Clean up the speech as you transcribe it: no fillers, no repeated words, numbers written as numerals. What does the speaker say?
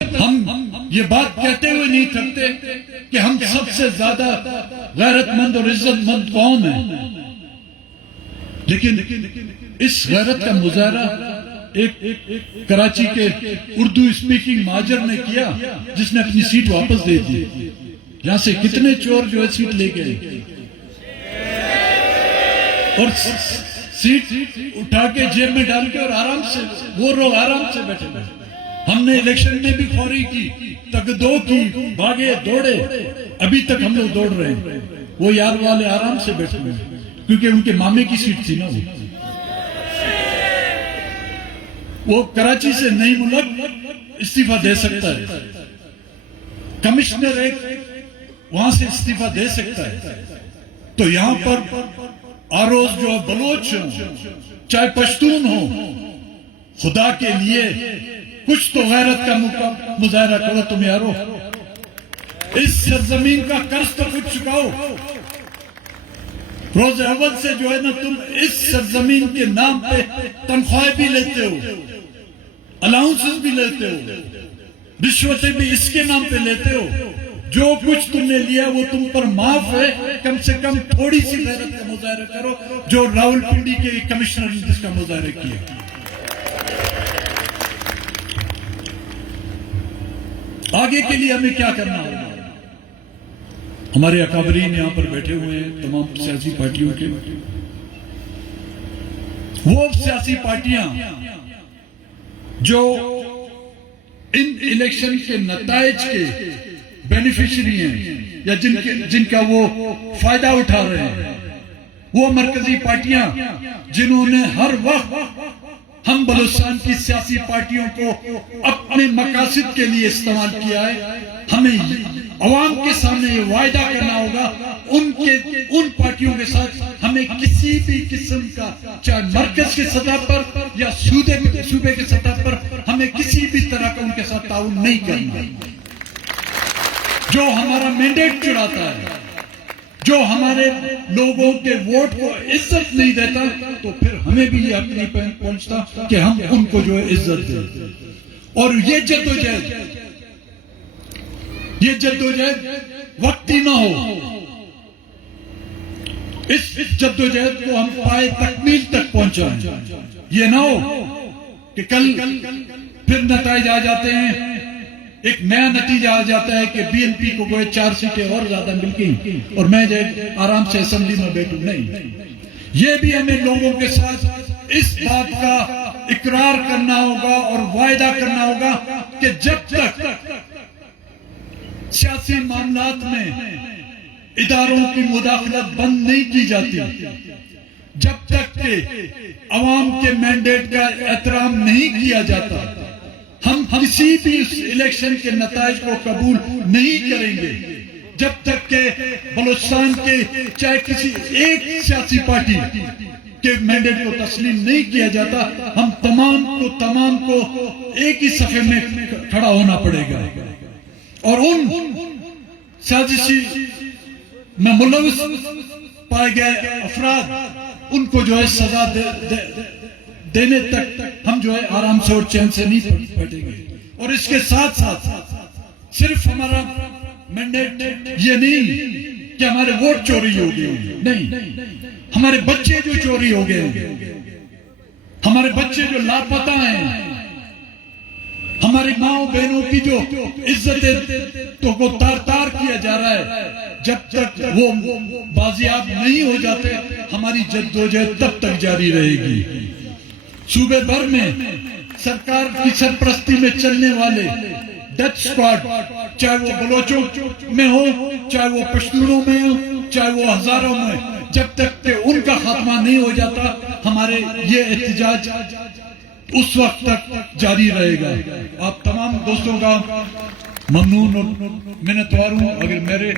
ہم یہ بات کہتے ہوئے نہیں تھکتے کہ ہم سب سے زیادہ غیرت مند اور عزت مند قوم ہیں، لیکن اس غیرت کا مظاہرہ ایک کراچی کے اردو اسپیکنگ مہاجر نے کیا جس نے اپنی سیٹ واپس دے دی۔ یہاں سے کتنے چور جو ہے سیٹ لے گئے اور سیٹ اٹھا کے جیب میں ڈال کے اور آرام سے وہ لوگ آرام سے بیٹھے ہوئے۔ ہم نے الیکشن میں بھی خوری کی، تگدو کی، بھاگے دوڑے، ابھی تک ہم لوگ دوڑ رہے ہیں۔ وہ یار والے آرام سے بیٹھے ہوئے کیونکہ ان کے مامے کی سیٹ تھی نا، وہ کراچی سے نئی ملک استعفیٰ دے سکتا ہے، کمشنر ایک وہاں سے استعفیٰ دے سکتا ہے، تو یہاں پر آروز جو بلوچ ہوں چاہے پشتون ہوں، خدا کے لیے کچھ تو غیرت کا مظاہرہ کرو تم یارو۔ اس سرزمین کا قرض تو کچھ چکاؤ۔ روز اول سے جو ہے نا تم اس سرزمین کے نام پہ تنخواہیں بھی لیتے ہو، الاؤنسز بھی لیتے ہو، رشوتیں بھی اس کے نام پہ لیتے ہو۔ جو کچھ تم نے لیا وہ تم پر معاف ہے، کم سے کم تھوڑی سی غیرت کا مظاہرہ کرو جو راولپنڈی کے کمشنر نے جس کا مظاہرہ کیا۔ آگے کے لیے ہمیں کیا کرنا ہوگا؟ ہمارے اکابرین یہاں پر بیٹھے ہوئے ہیں تمام سیاسی پارٹیوں کے، وہ سیاسی پارٹیاں جو ان الیکشن کے نتائج کے بینیفیشری ہیں یا جن کا وہ فائدہ اٹھا رہے ہیں، وہ مرکزی پارٹیاں جنہوں نے ہر وقت ہم بلوچستان کی سیاسی پارٹیوں کو اپنے مقاصد کے لیے استعمال کیا ہے، ہمیں عوام کے سامنے یہ وعدہ کرنا ہوگا ان پارٹیوں کے ساتھ ہمیں کسی بھی قسم کا، چاہے مرکز کے سطح پر یا صوبے کے سطح پر، ہمیں کسی بھی طرح کا ان کے ساتھ تعاون نہیں کرنا۔ جو ہمارا مینڈیٹ چڑھاتا ہے، جو ہمارے لوگوں کے ووٹ کو عزت نہیں دیتا، تو پھر ہمیں بھی یہ حق نہیں پہنچتا کہ ہم ان کو جو ہے عزت دیں۔ اور یہ جدوجہد وقتی نہ ہو، اس جدوجہد کو ہم پائے تکمیل تک پہنچائیں۔ یہ نہ ہو کہ کل پھر نتائج آ جاتے ہیں، ایک نیا نتیجہ آ جاتا ہے کہ بی این پی کو کوئی 4 سیٹیں اور زیادہ مل گئی اور میں جو آرام سے اسمبلی میں بیٹھوں۔ نہیں، یہ بھی ہمیں لوگوں کے ساتھ اس بات کا اقرار کرنا ہوگا اور وعدہ کرنا ہوگا کہ جب تک سیاسی معاملات میں اداروں کی مداخلت بند نہیں کی جاتی، جب تک کہ عوام کے مینڈیٹ کا احترام نہیں کیا جاتا، ہم کسی بھی اس الیکشن کے نتائج کو قبول نہیں کریں گے۔ جب تک کہ بلوچستان کے چاہے کسی ایک سیاسی پارٹی کے مینڈیٹ کو تسلیم نہیں کیا جاتا، ہم تمام کو ایک ہی صفحے میں کھڑا ہونا پڑے گا اور ان سازشی میں ملوث پائے گئے افراد ان کو جو ہے سزا دینے تک ہم جو ہے آرام سے اور چین سے نہیں بیٹھیں گے۔ اور اس کے ساتھ ساتھ صرف ہمارا مینڈیٹ یہ نہیں کہ ہمارے ووٹ چوری ہو گئے، نہیں، ہمارے بچے جو چوری ہو گئے، ہمارے بچے جو لاپتہ ہیں، ہماری ماؤں بہنوں کی جو عزت کو تار کیا جا رہا ہے، جب تک وہ بازیاب نہیں ہو جاتے ہماری جدوجہد تب تک جاری رہے گی۔ صوبے بھر میں سرکار کی سرپرستی میں چلنے والے ڈیتھ سکواڈ، چاہے وہ بلوچوں میں ہو، چاہے وہ پشتونوں میں ہو، چاہے وہ ہزاروں میں، جب تک کہ ان کا خاتمہ نہیں ہو جاتا ہمارے یہ احتجاج اس وقت تک جاری رہے گا۔ آپ تمام دوستوں کا ممنون اور منتوار ہوں۔ اگر میرے